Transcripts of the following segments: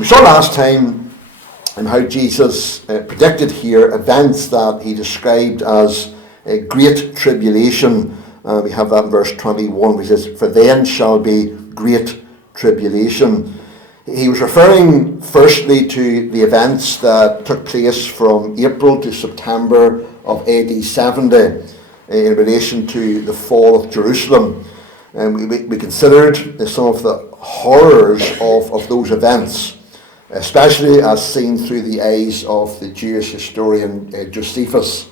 We saw last time how Jesus predicted here events that he described as a great tribulation. We have that in verse 21, which says, "For then shall be great tribulation." He was referring firstly to the events that took place from April to September of AD 70 in relation to the fall of Jerusalem. And we considered some of the horrors of those events, especially as seen through the eyes of the Jewish historian Josephus.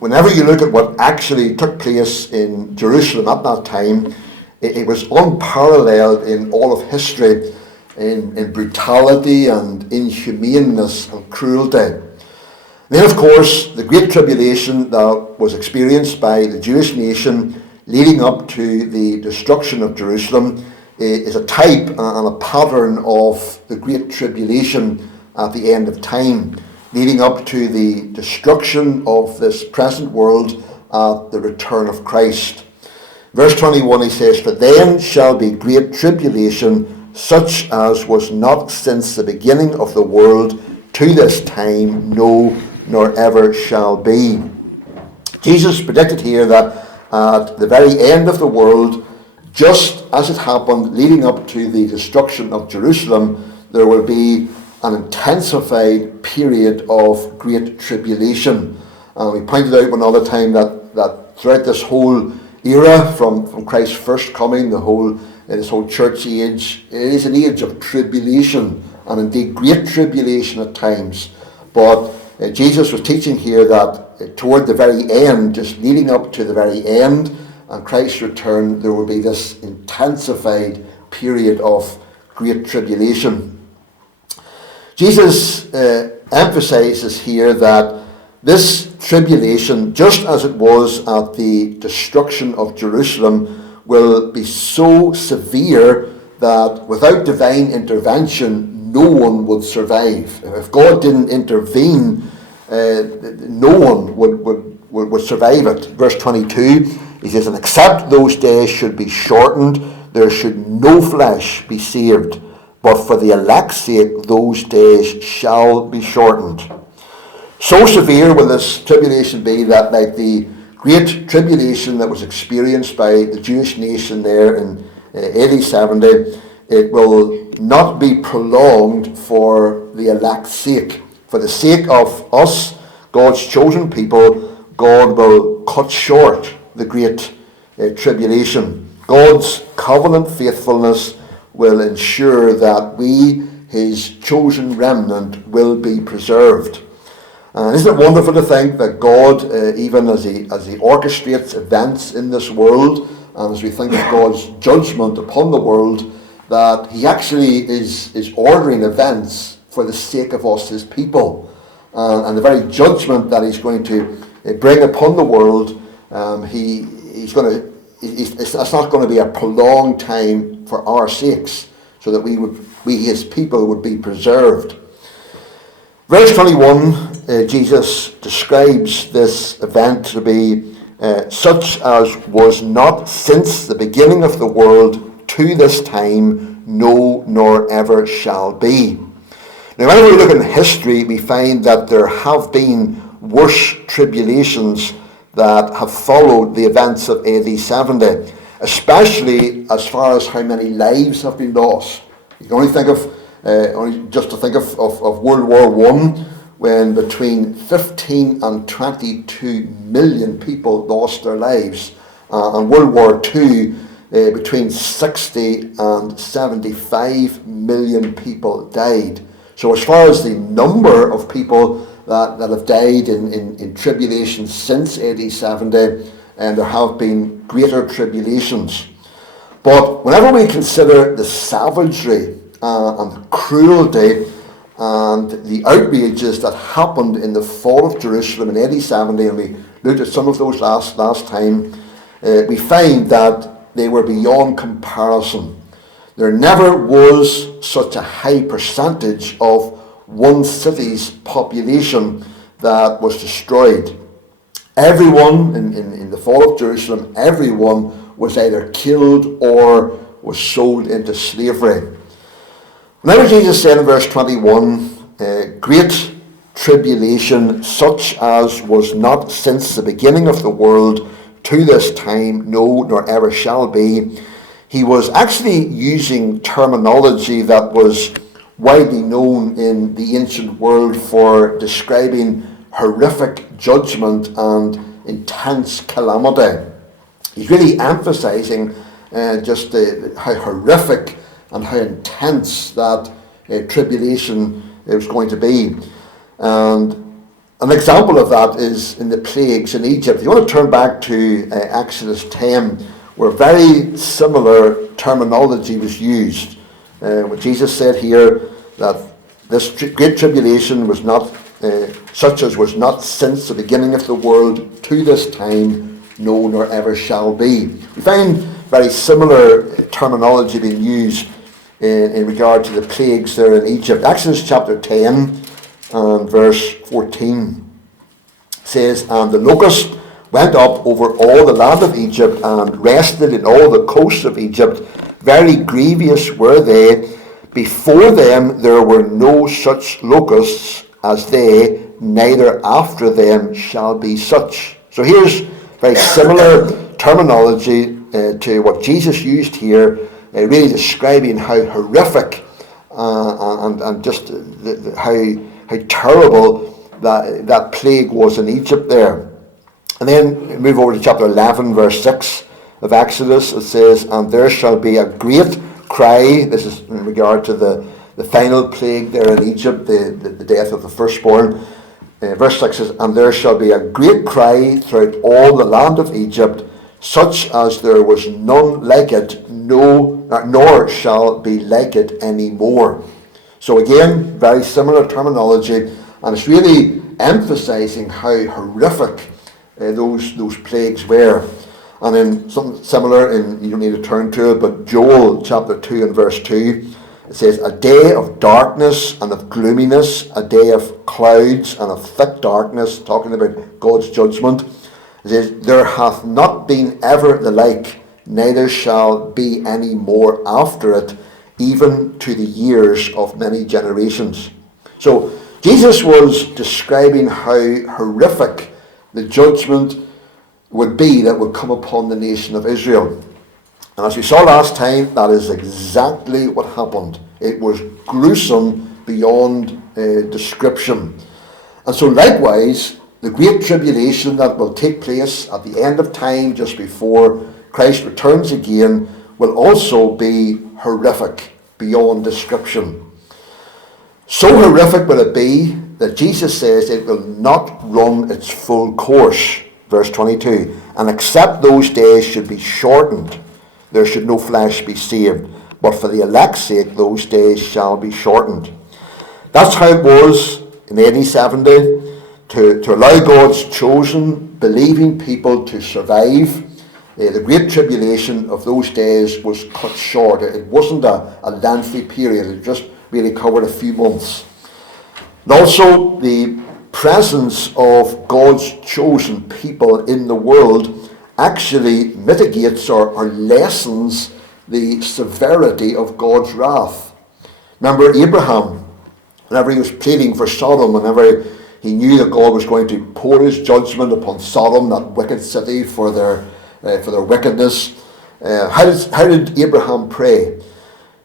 Whenever you look at what actually took place in Jerusalem at that time, it was unparalleled in all of history in brutality and inhumaneness and cruelty. Then, of course, the Great Tribulation that was experienced by the Jewish nation leading up to the destruction of Jerusalem is a type and a pattern of the Great Tribulation at the end of time, leading up to the destruction of this present world at the return of Christ. Verse 21, he says, "For then shall be great tribulation, such as was not since the beginning of the world to this time, no, nor ever shall be." Jesus predicted here that at the very end of the world, just as it happened leading up to the destruction of Jerusalem, there will be an intensified period of great tribulation. We pointed out one other time that throughout this whole era, from Christ's first coming, this whole church age, it is an age of tribulation, and indeed great tribulation at times. But Jesus was teaching here that toward the very end, just leading up to the very end, and Christ's return, there will be this intensified period of great tribulation. Jesus emphasizes here that this tribulation, just as it was at the destruction of Jerusalem, will be so severe that without divine intervention, no one would survive. If God didn't intervene, no one would survive it. Verse 22, he says, "And except those days should be shortened, there should no flesh be saved. But for the elect's sake, those days shall be shortened." So severe will this tribulation be that, like the great tribulation that was experienced by the Jewish nation there in AD 70, it will not be prolonged for the elect's sake. For the sake of us, God's chosen people, God will cut short the great tribulation. God's covenant faithfulness will ensure that we, his chosen remnant, will be preserved. And isn't it wonderful to think that God, even as he orchestrates events in this world, and as we think of God's judgment upon the world, that he actually is ordering events for the sake of us, his people. And the very judgment that he's going to bring upon the world, it's not going to be a prolonged time for our sakes, so that we his people would be preserved. Verse 21, Jesus describes this event to be such as was not since the beginning of the world to this time, no, nor ever shall be. Now, whenever we look in history, we find that there have been worse tribulations that have followed the events of AD 70, especially as far as how many lives have been lost. You can only think of World War I, when between 15 and 22 million people lost their lives, and World War II, between 60 and 75 million people died. So as far as the number of people that have died in tribulation since AD 70, and there have been greater tribulations. But whenever we consider the savagery and the cruelty and the outrages that happened in the fall of Jerusalem in AD 70, and we looked at some of those last time, we find that they were beyond comparison. There never was such a high percentage of one city's population that was destroyed. Everyone in the fall of Jerusalem, everyone was either killed or was sold into slavery. Now Jesus said in verse 21, great tribulation such as was not since the beginning of the world to this time, no, nor ever shall be. He was actually using terminology that was widely known in the ancient world for describing horrific judgment and intense calamity. He's really emphasizing just how horrific and how intense that tribulation was going to be. And an example of that is in the plagues in Egypt. If you want to turn back to Exodus 10, where very similar terminology was used. When Jesus said here that this great tribulation was not such as was not since the beginning of the world to this time, no, nor ever shall be. We find very similar terminology being used in regard to the plagues there in Egypt. Exodus chapter 10 and verse 14 says, and the locust went up over all the land of Egypt and rested in all the coasts of Egypt. Very grievous were they. Before them there were no such locusts as they, neither after them shall be such. So here's very similar terminology to what Jesus used here, really describing how horrific and just how terrible that plague was in Egypt there. And then move over to chapter 11, verse 6 of Exodus. It says, and there shall be a great cry. This is in regard to the final plague there in Egypt, the death of the firstborn. Verse 6 says, and there shall be a great cry throughout all the land of Egypt, such as there was none like it, no, nor shall be like it any more. So again, very similar terminology, and it's really emphasizing how horrific those plagues were. And then something similar, you don't need to turn to it, but Joel chapter 2 and verse 2, it says, a day of darkness and of gloominess, a day of clouds and of thick darkness, talking about God's judgment. It says, there hath not been ever the like, neither shall be any more after it, even to the years of many generations. So Jesus was describing how horrific the judgment would be that would come upon the nation of Israel. And as we saw last time, that is exactly what happened. It was gruesome beyond description. And so likewise, the great tribulation that will take place at the end of time, just before Christ returns again, will also be horrific beyond description. So horrific will it be that Jesus says it will not run its full course. Verse 22, and except those days should be shortened, there should no flesh be saved, but for the elect's sake those days shall be shortened. That's how it was in AD 70, to allow God's chosen, believing people to survive. The great tribulation of those days was cut short. It wasn't a lengthy period, it just really covered a few months. And also the presence of God's chosen people in the world actually mitigates or lessens the severity of God's wrath. Remember Abraham, whenever he was pleading for Sodom, whenever he knew that God was going to pour his judgment upon Sodom, that wicked city, for their wickedness, how did Abraham pray?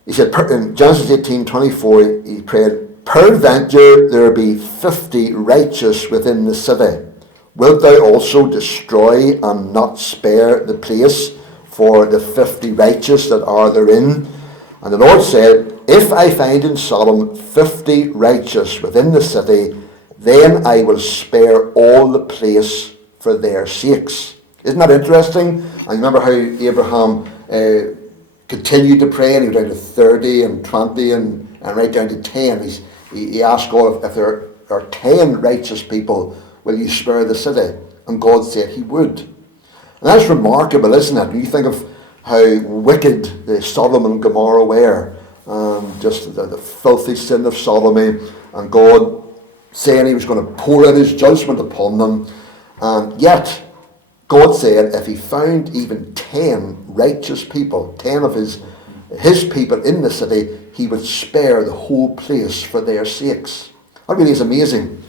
He said in Genesis 18:24, he prayed, peradventure there be 50 righteous within the city. Wilt thou also destroy and not spare the place for the 50 righteous that are therein? And the Lord said, if I find in Sodom 50 righteous within the city, then I will spare all the place for their sakes. Isn't that interesting? I remember how Abraham continued to pray, and he went down to 30 and 20 and right down to 10. He asked God, if there are 10 righteous people, will you spare the city? And God said he would. And that's remarkable, isn't it? When you think of how wicked the Sodom and Gomorrah were, just the filthy sin of sodomy, and God saying he was going to pour out his judgment upon them. And yet, God said if he found even 10 righteous people, 10 of his people in the city, he would spare the whole place for their sakes. That really is amazing.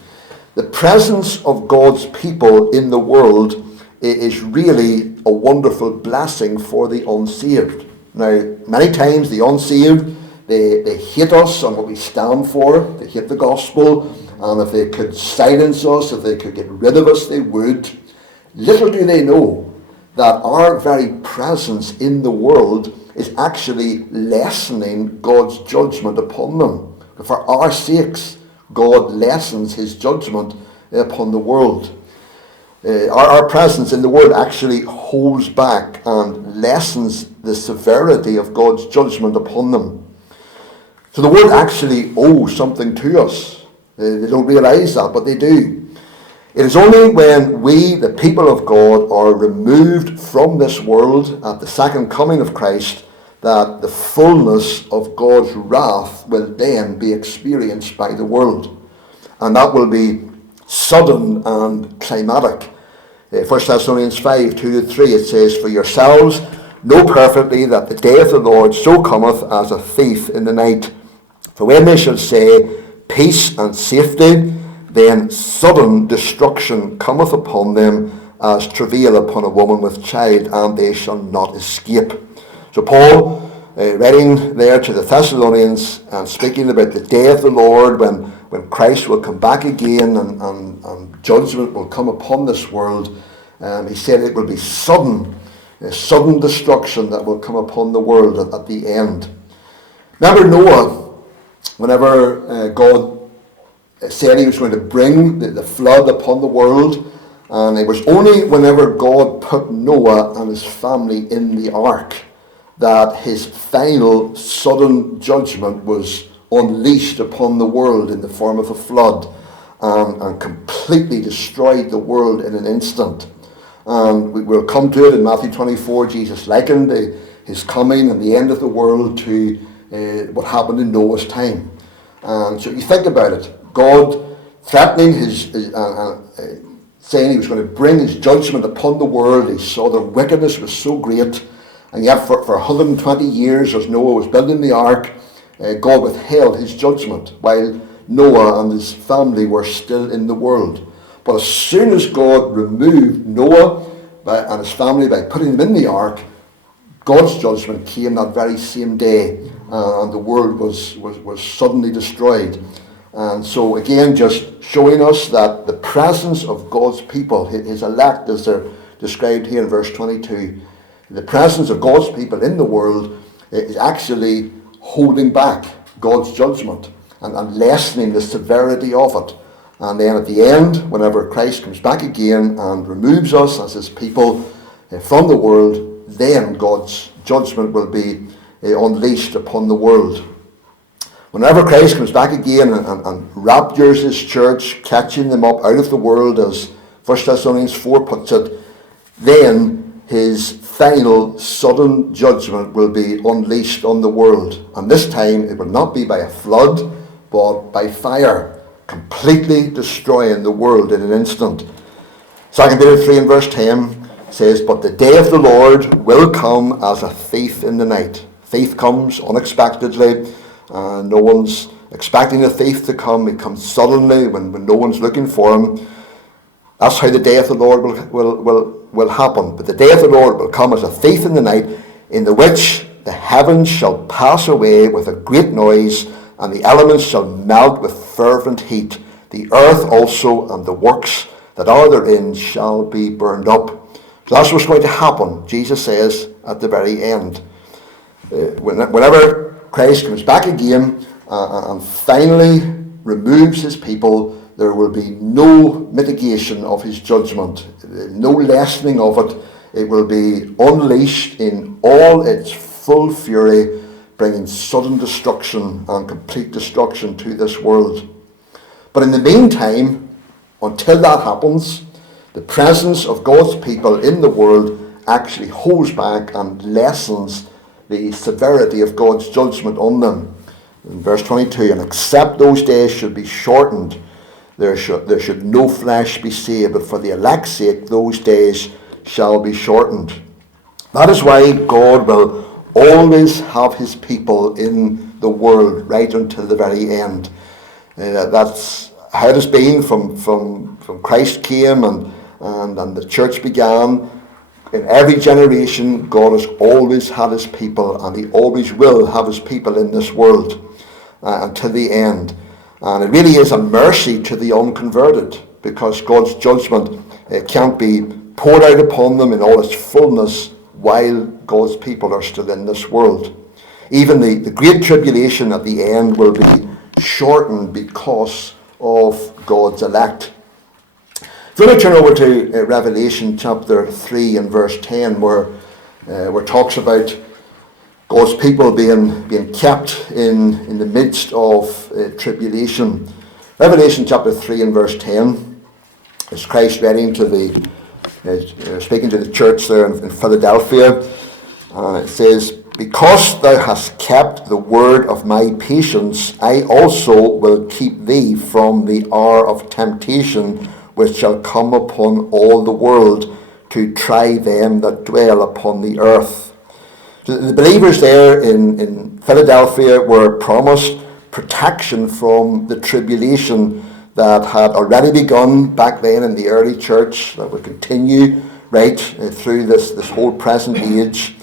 The presence of God's people in the world is really a wonderful blessing for the unsaved. Now, many times the unsaved, they hate us and what we stand for. They hate the gospel, and if they could silence us, if they could get rid of us, they would. Little do they know that our very presence in the world is actually lessening God's judgment upon them. For our sakes, God lessens his judgment upon the world. Our presence in the world actually holds back and lessens the severity of God's judgment upon them. So the world actually owes something to us. They don't realise that, but they do. It is only when we, the people of God, are removed from this world at the second coming of Christ that the fullness of God's wrath will then be experienced by the world. And that will be sudden and climatic. 1 Thessalonians 5, 2-3, it says, "For yourselves know perfectly that the day of the Lord so cometh as a thief in the night. For when they shall say, peace and safety, then sudden destruction cometh upon them as travail upon a woman with child, and they shall not escape." So Paul, writing there to the Thessalonians and speaking about the day of the Lord when Christ will come back again and judgment will come upon this world, he said it will be sudden destruction that will come upon the world at the end. Remember Noah, whenever God said he was going to bring the flood upon the world, and it was only whenever God put Noah and his family in the ark that his final sudden judgment was unleashed upon the world in the form of a flood, and completely destroyed the world in an instant. And we will come to it in Matthew 24. Jesus likened his coming and the end of the world to what happened in Noah's time. And so you think about it, God threatening saying he was going to bring his judgment upon the world. He saw the wickedness was so great, and yet for 120 years as Noah was building the ark, God withheld his judgment while Noah and his family were still in the world. But as soon as God removed Noah and his family by putting them in the ark, God's judgment came that very same day, and the world was suddenly destroyed. And so again, just showing us that the presence of God's people, his elect as they're described here in verse 22, the presence of God's people in the world is actually holding back God's judgment and lessening the severity of it. And then at the end, whenever Christ comes back again and removes us as his people from the world, then God's judgment will be unleashed upon the world. Whenever Christ comes back again and raptures his church, catching them up out of the world, as 1 Thessalonians 4 puts it, then his final sudden judgment will be unleashed on the world. And this time it will not be by a flood, but by fire, completely destroying the world in an instant. 2 Peter 3 and verse 10 says, "But the day of the Lord will come as a thief in the night." Thief comes unexpectedly. No one's expecting a thief to come. It comes suddenly when no one's looking for him. That's how the day of the Lord will happen. But the day of the Lord will come as a thief in the night, in the which the heavens shall pass away with a great noise, and the elements shall melt with fervent heat. The earth also and the works that are therein shall be burned up. So that's what's going to happen, Jesus says, at the very end. Whenever Christ comes back again and finally removes his people, there will be no mitigation of his judgment, no lessening of it. It will be unleashed in all its full fury, bringing sudden destruction and complete destruction to this world. But in the meantime, until that happens, the presence of God's people in the world actually holds back and lessens the severity of God's judgment on them. In verse 22, "And except those days should be shortened, there should no flesh be saved, but for the elect's sake those days shall be shortened." That is why God will always have his people in the world right until the very end. That's how it has been from Christ came and the church began. In every generation, God has always had his people, and he always will have his people in this world until the end. And it really is a mercy to the unconverted, because God's judgment can't be poured out upon them in all its fullness while God's people are still in this world. Even the great tribulation at the end will be shortened because of God's elect. If you want to turn over to Revelation chapter 3 and verse 10, where it talks about God's people being kept in the midst of tribulation. Revelation chapter 3 and verse 10 is Christ writing to speaking to the church there in Philadelphia. And it says, "Because thou hast kept the word of my patience, I also will keep thee from the hour of temptation, which shall come upon all the world, to try them that dwell upon the earth." So the believers there in Philadelphia were promised protection from the tribulation that had already begun back then in the early church, that would continue right through this whole present age,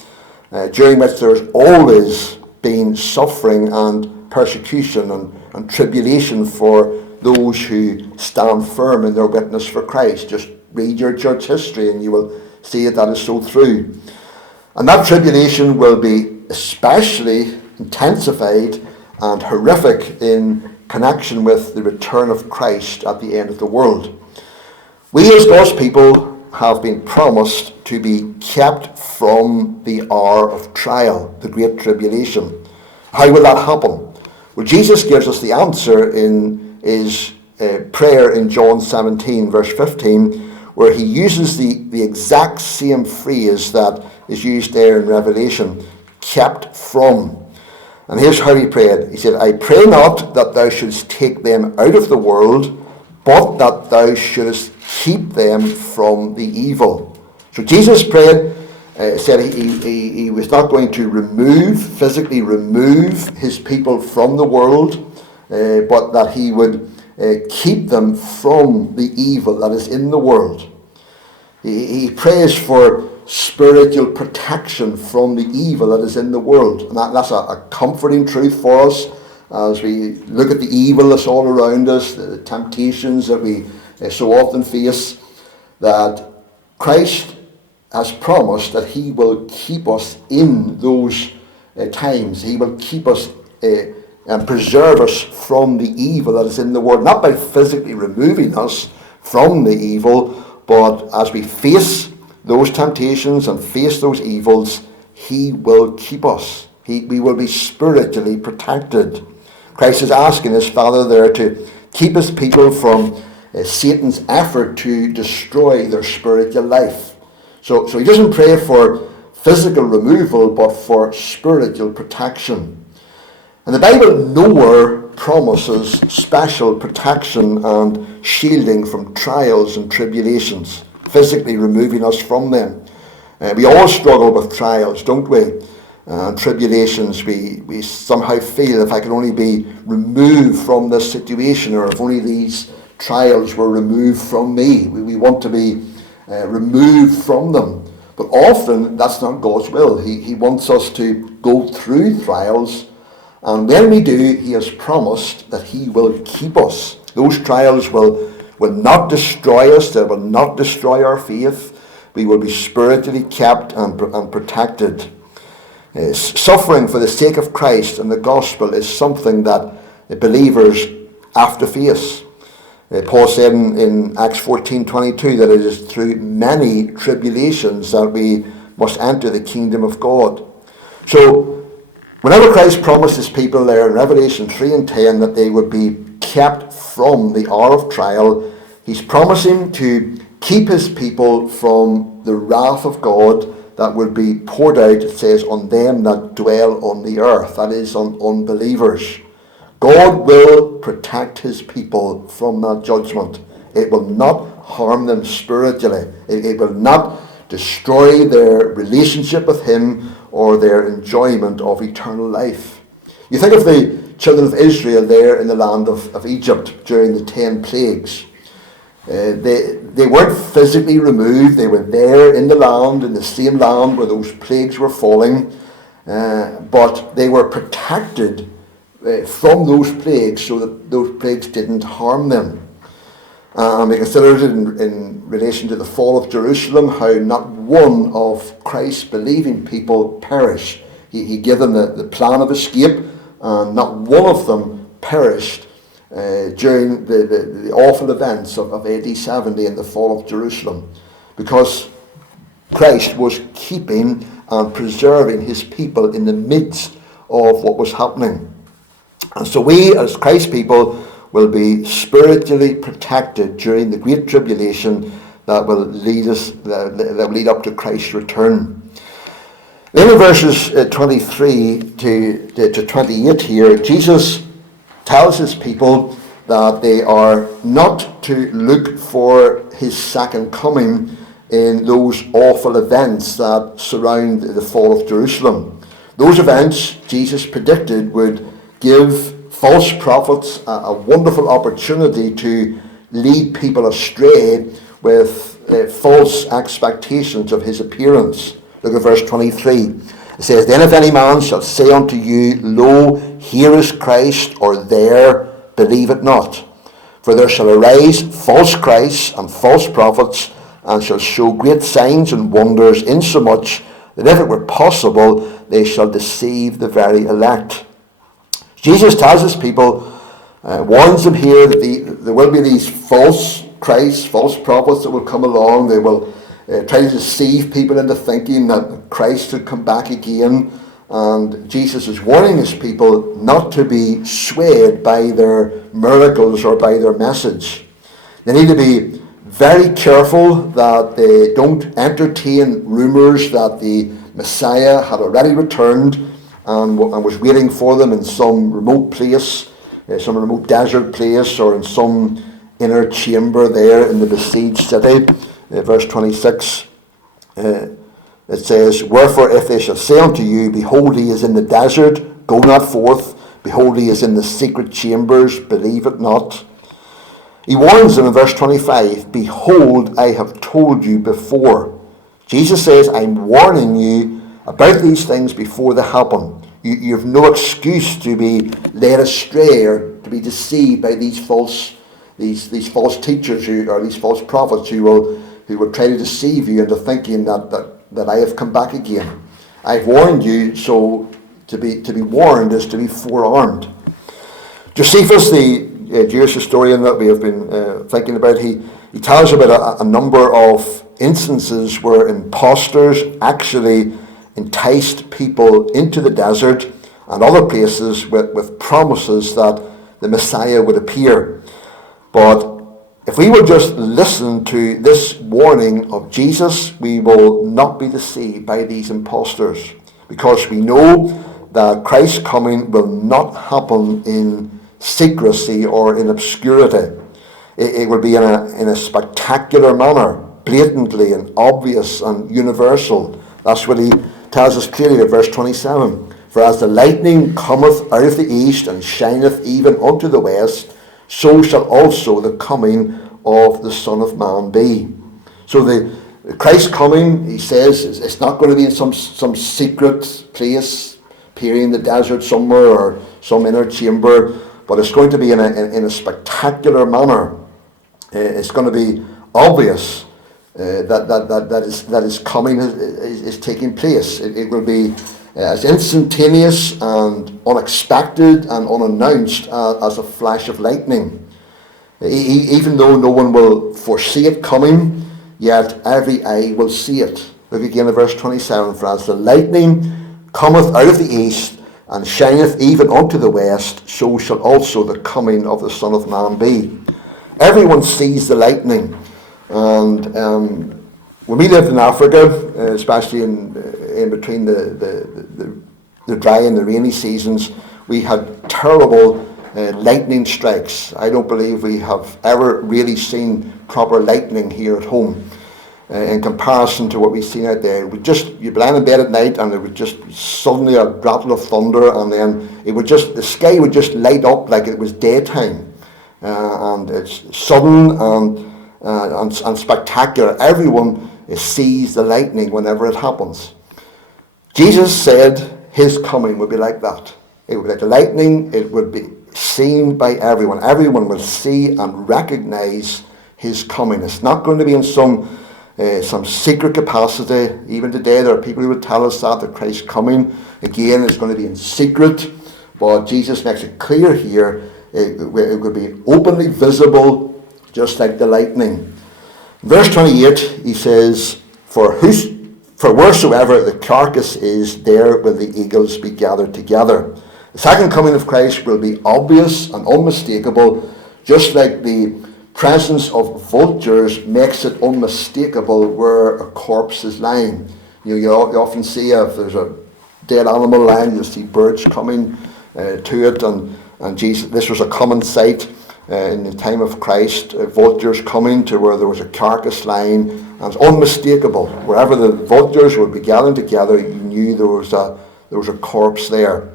during which there has always been suffering and persecution and tribulation for those who stand firm in their witness for Christ. Just read your church history and you will see that is so true. And that tribulation will be especially intensified and horrific in connection with the return of Christ at the end of the world. We as God's people have been promised to be kept from the hour of trial, the great tribulation. How will that happen? Well, Jesus gives us the answer in his prayer in John 17 verse 15, where he uses the exact same phrase that is used there in Revelation, kept from. And here's how he prayed. He said, "I pray not that thou shouldst take them out of the world, but that thou shouldst keep them from the evil." So Jesus prayed, said he was not going to physically remove his people from the world, but that he would keep them from the evil that is in the world. He prays for spiritual protection from the evil that is in the world. And that's a comforting truth for us as we look at the evil that's all around us, the temptations that we so often face, that Christ has promised that he will keep us in those times. He will keep us and preserve us from the evil that is in the world, not by physically removing us from the evil, but as we face those temptations and face those evils, he will keep us. We will be spiritually protected. Christ is asking his Father there to keep his people from Satan's effort to destroy their spiritual life. So he doesn't pray for physical removal, but for spiritual protection. And the Bible nowhere promises special protection and shielding from trials and tribulations, physically removing us from them. We all struggle with trials, don't we? Tribulations, we somehow feel, if I could only be removed from this situation, or if only these trials were removed from me. We want to be removed from them. But often that's not God's will. He wants us to go through trials, and when we do, he has promised that he will keep us. Those trials will not destroy us. They will not destroy our faith. We will be spiritually kept and protected. Suffering for the sake of Christ and the gospel is something that believers have to face. Paul said in Acts 14:22 that it is through many tribulations that we must enter the kingdom of God. So whenever Christ promised his people there in Revelation 3 and 10 that they would be kept from the hour of trial, he's promising to keep his people from the wrath of God that would be poured out, it says, on them that dwell on the earth, that is, on unbelievers. God will protect his people from that judgment. It will not harm them spiritually. It will not destroy their relationship with him or their enjoyment of eternal life. You think of the children of Israel there in the land of Egypt during the 10 plagues. They weren't physically removed. They were there in the land, in the same land where those plagues were falling, but they were protected from those plagues so that those plagues didn't harm them. And we considered it in relation to the fall of Jerusalem, how not one of Christ's believing people perished. He gave them the plan of escape, and not one of them perished during the awful events of AD 70 and the fall of Jerusalem, because Christ was keeping and preserving his people in the midst of what was happening. And so we, as Christ's people, will be spiritually protected during the great tribulation that will lead us, that will lead up to Christ's return. Then in verses 23 to 28 here, Jesus tells his people that they are not to look for his second coming in those awful events that surround the fall of Jerusalem. Those events, Jesus predicted, would give false prophets a wonderful opportunity to lead people astray with false expectations of his appearance. Look at verse 23. It says, "Then if any man shall say unto you, Lo, here is Christ, or there, believe it not. For there shall arise false Christs and false prophets, and shall show great signs and wonders, insomuch that if it were possible, they shall deceive the very elect." Jesus tells his people, warns them here that there will be these false Christs, false prophets that will come along. They will try to deceive people into thinking that Christ had come back again. And Jesus is warning his people not to be swayed by their miracles or by their message. They need to be very careful that they don't entertain rumors that the Messiah had already returned and was waiting for them in some remote place, some remote desert place, or in some inner chamber there in the besieged city. Verse 26, it says, "Wherefore if they shall say unto you, Behold, he is in the desert, go not forth. Behold, he is in the secret chambers, believe it not." He warns them in verse 25, "Behold, I have told you before." Jesus says, I'm warning you about these things before they happen. You have no excuse to be led astray or to be deceived by these false teachers or these false prophets who will try to deceive you into thinking that I have come back again. I've warned you, so to be warned is to be forearmed. Josephus, the Jewish historian that we have been thinking about, he tells about a number of instances where impostors actually enticed people into the desert and other places with promises that the Messiah would appear. But if we will just listen to this warning of Jesus, we will not be deceived by these impostors, because we know that Christ's coming will not happen in secrecy or in obscurity. It will be in a spectacular manner, blatantly and obvious and universal. That's what he tells us clearly in verse 27. "For as the lightning cometh out of the east and shineth even unto the west, so shall also the coming of the Son of Man be." So the Christ's coming, he says, it's not going to be in some secret place, appearing in the desert somewhere or some inner chamber, but it's going to be in a spectacular manner. It's going to be obvious that is coming is taking place. It will be as instantaneous and unexpected and unannounced as a flash of lightning. Even though no one will foresee it coming, yet every eye will see it. Look again at verse 27. "For as the lightning cometh out of the east and shineth even unto the west, so shall also the coming of the Son of Man be." Everyone sees the lightning. And when we lived in Africa, especially in between the dry and the rainy seasons, we had terrible lightning strikes. I don't believe we have ever really seen proper lightning here at home. in comparison to what we've seen out there. It would just, you'd be lying in bed at night and it would just suddenly a rattle of thunder, and then the sky would just light up like it was daytime. And it's sudden and spectacular. Everyone sees the lightning whenever it happens. Jesus said his coming would be like that. It would be like the lightning. It would be seen by everyone. Everyone will see and recognize his coming. It's not going to be in some secret capacity. Even today there are people who would tell us that Christ's coming again is going to be in secret. But Jesus makes it clear here, it would be openly visible, just like the lightning. Verse 28, he says, For wheresoever the carcass is, there will the eagles be gathered together. The second coming of Christ will be obvious and unmistakable, just like the presence of vultures makes it unmistakable where a corpse is lying. You often see if there's a dead animal lying, you'll see birds coming to it, and Jesus, this was a common sight in the time of Christ, vultures coming to where there was a carcass lying, and it's unmistakable. Wherever the vultures would be gathering together, you knew there was a corpse there.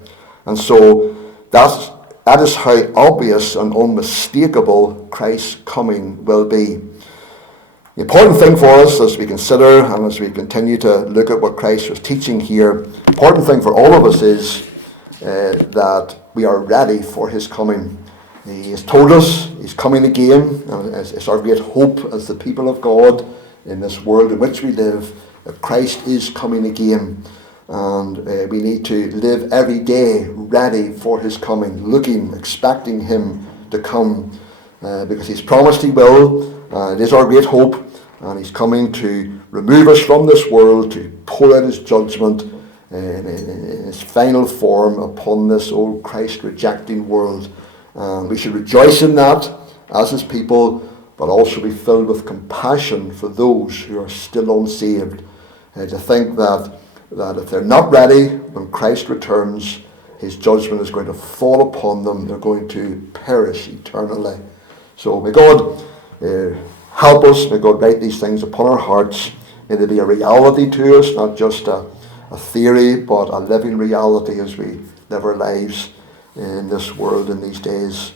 And so that is how obvious and unmistakable Christ's coming will be. The important thing for us as we consider and as we continue to look at what Christ was teaching here, the important thing for all of us is that we are ready for his coming. He has told us he's coming again, and it's our great hope as the people of God in this world in which we live, that Christ is coming again. And we need to live every day ready for his coming, looking, expecting him to come, because he's promised he will. It is our great hope, and he's coming to remove us from this world, to pour out his judgment in his final form upon this old Christ-rejecting world. And we should rejoice in that as his people, but also be filled with compassion for those who are still unsaved. To think that if they're not ready when Christ returns, his judgment is going to fall upon them. They're going to perish eternally. So may God help us. May God write these things upon our hearts. May they be a reality to us, not just a theory, but a living reality as we live our lives in this world in these days.